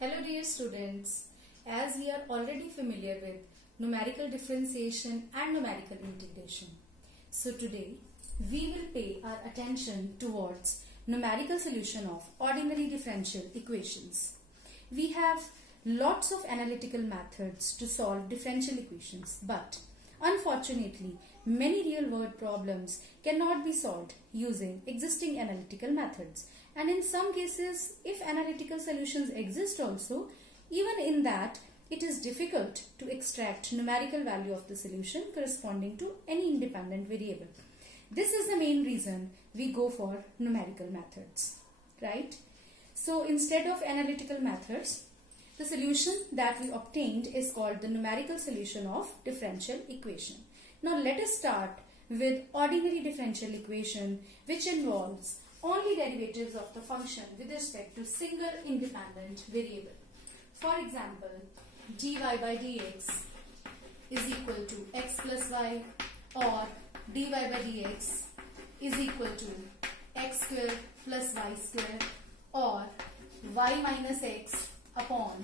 Hello dear students, as we are already familiar with numerical differentiation and numerical integration. So today we will pay our attention towards numerical solution of ordinary differential equations. We have lots of analytical methods to solve differential equations, but unfortunately many real world problems cannot be solved using existing analytical methods. And in some cases, if analytical solutions exist also, even in that, it is difficult to extract numerical value of the solution corresponding to any independent variable. This is the main reason we go for numerical methods, right? So instead of analytical methods, the solution that we obtained is called the numerical solution of differential equation. Now let us start with ordinary differential equation, which involves only derivatives of the function with respect to single independent variable. For example, dy by dx is equal to x plus y, or dy by dx is equal to x square plus y square, or y minus x upon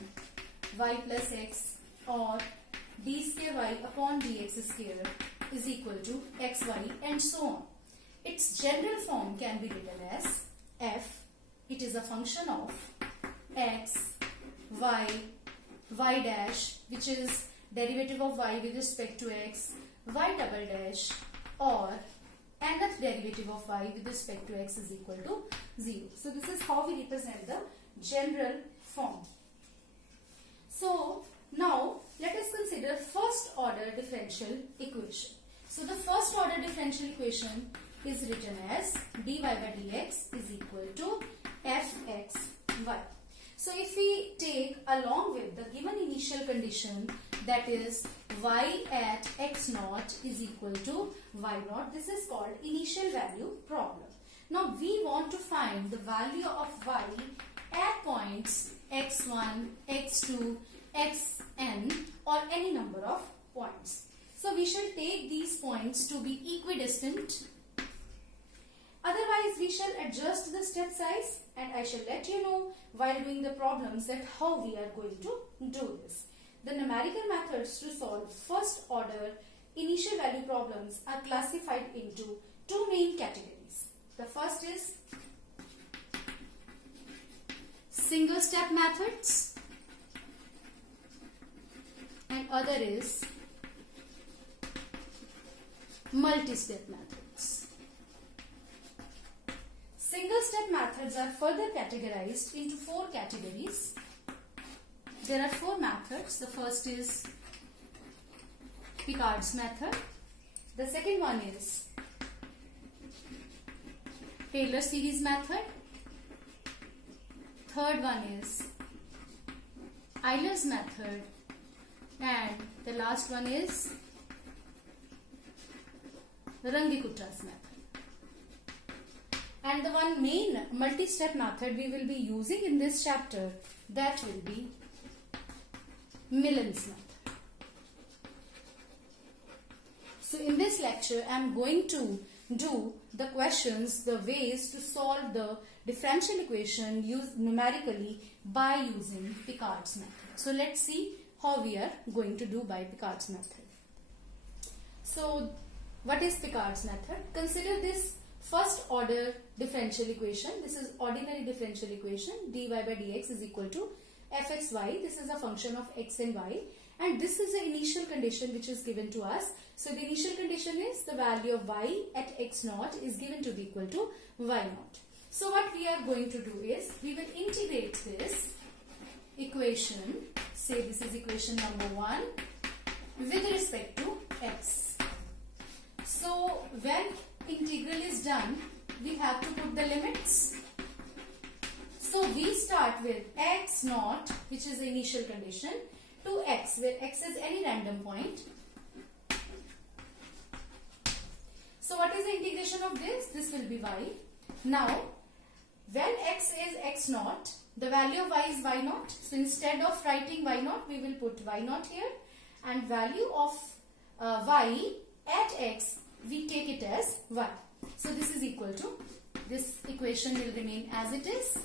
y plus x, or d square y upon dx square is equal to xy, and so on. Its general form can be written as f. It is a function of x, y, y dash, which is derivative of y with respect to x, y double dash, or nth derivative of y with respect to x is equal to 0. So this is how we represent the general form. So now let us consider first order differential equation. So the first order differential equation is written as dy by dx is equal to fxy. So if we take along with the given initial condition, that is y at x naught is equal to y naught, this is called initial value problem. Now we want to find the value of y at points x1, x2, xn, or any number of points. So we shall take these points to be equidistant. Otherwise, we shall adjust the step size, and I shall let you know while doing the problems that how we are going to do this. The numerical methods to solve first order initial value problems are classified into two main categories. The first is single step methods, and other is multi-step methods. Single step methods are further categorized into four categories. There are four methods. The first is Picard's method. The second one is Taylor series method. Third one is Euler's method. And the last one is Runge-Kutras method. And the one main multi-step method we will be using in this chapter, that will be Millen's method. So in this lecture, I am going to do the questions, the ways to solve the differential equation used numerically by using Picard's method. So let's see how we are going to do by Picard's method. So what is Picard's method? Consider this first order differential equation. This is ordinary differential equation. Dy by dx is equal to fxy. This is a function of x and y, and this is the initial condition which is given to us. So the initial condition is the value of y at x naught is given to be equal to y naught. So what we are going to do is we will integrate this equation, say this is equation number 1, with respect to x. So when integral is done, we have to put the limits. So we start with x naught, which is the initial condition, to x, where x is any random point. So what is the integration of this? This will be y. Now, when x is x naught, the value of y is y naught. So instead of writing y naught, we will put y naught here, and value of y at x, we take it as y. So this is equal to, this equation will remain as it is.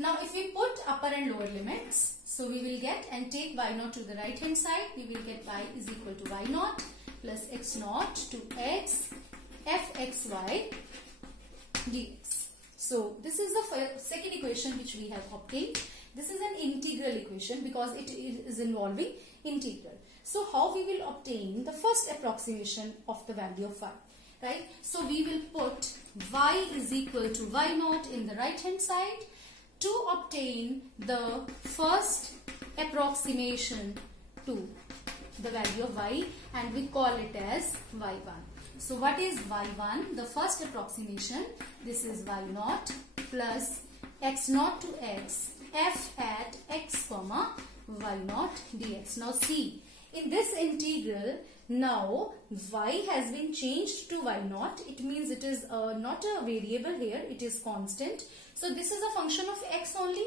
Now if we put upper and lower limits, so we will get, and take y naught to the right hand side, we will get y is equal to y naught plus x naught to x fxy dx. So this is the second equation which we have obtained. This is an integral equation because it is involving integral. So how we will obtain the first approximation of the value of y, right? So we will put y is equal to y naught in the right hand side to obtain the first approximation to the value of y, and we call it as y1. So what is y1? The first approximation, this is y naught plus x naught to x f at x comma y naught dx. Now see, in this integral, now y has been changed to y naught. It means it is not a variable here, it is constant. So this is a function of x only,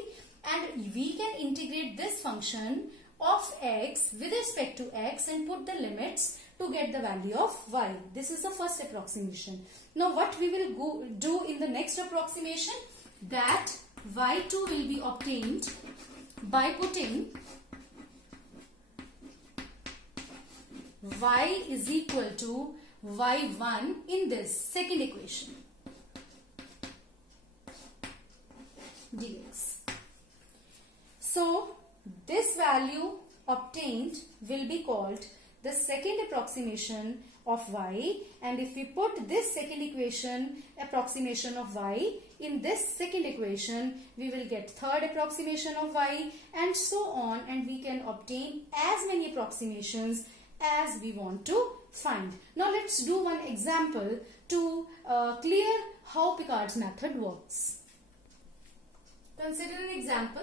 and we can integrate this function of x with respect to x and put the limits to get the value of y. This is the first approximation. Now what we will do in the next approximation, that y2 will be obtained by putting y is equal to y1 in this second equation dx. So this value obtained will be called the second approximation of y, and if we put this second equation approximation of y in this second equation, we will get third approximation of y, and so on, and we can obtain as many approximations as we want to find. Now let's do one example to clear how Picard's method works. Consider an example.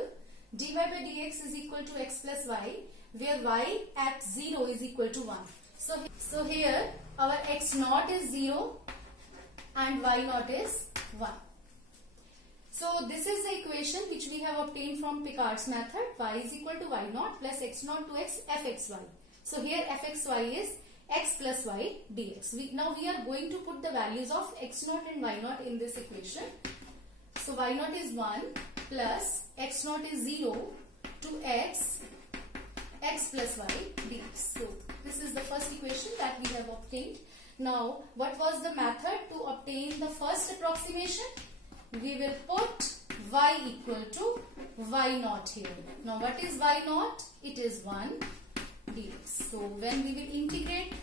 dy by dx is equal to x plus y, where y at 0 is equal to 1. So here our x naught is 0 and y naught is 1. So this is the equation which we have obtained from Picard's method. Y is equal to y naught plus x naught to x fxy. So here fxy is x plus y dx. Now we are going to put the values of x naught and y naught in this equation. So y naught is 1 plus x naught is 0 to x plus y dx. So this is the first equation that we have obtained. Now what was the method to obtain the first approximation? We will put y equal to y naught here. Now what is y naught? It is 1 dx. So when we will integrate,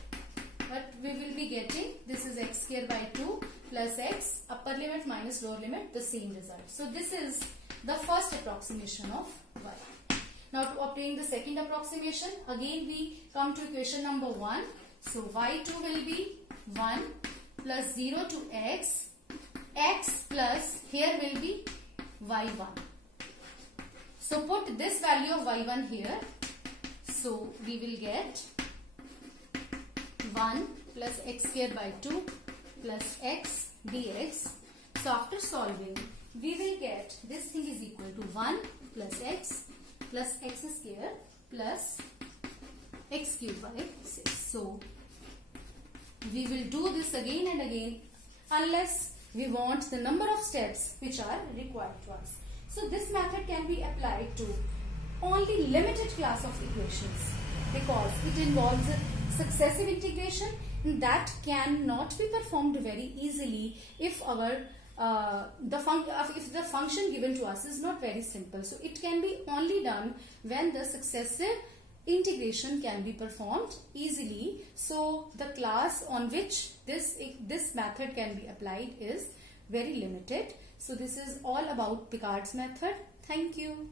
what we will be getting, this is x square by 2 plus x upper limit minus lower limit, the same result. So this is the first approximation of y. Now to obtain the second approximation, again we come to equation number 1. So y2 will be 1 plus 0 to x plus here will be y1. So put this value of y1 here. So we will get 1 plus x square by 2 plus x dx. So after solving, we will get this thing is equal to 1 plus x square plus x cubed by 6. So we will do this again and again unless we want the number of steps which are required to us. So this method can be applied to only limited class of equations because it involves a successive integration, and that cannot be performed very easily if the function given to us is not very simple. So it can be only done when the successive integration can be performed easily. So the class on which this method can be applied is very limited. So this is all about Picard's method. Thank you.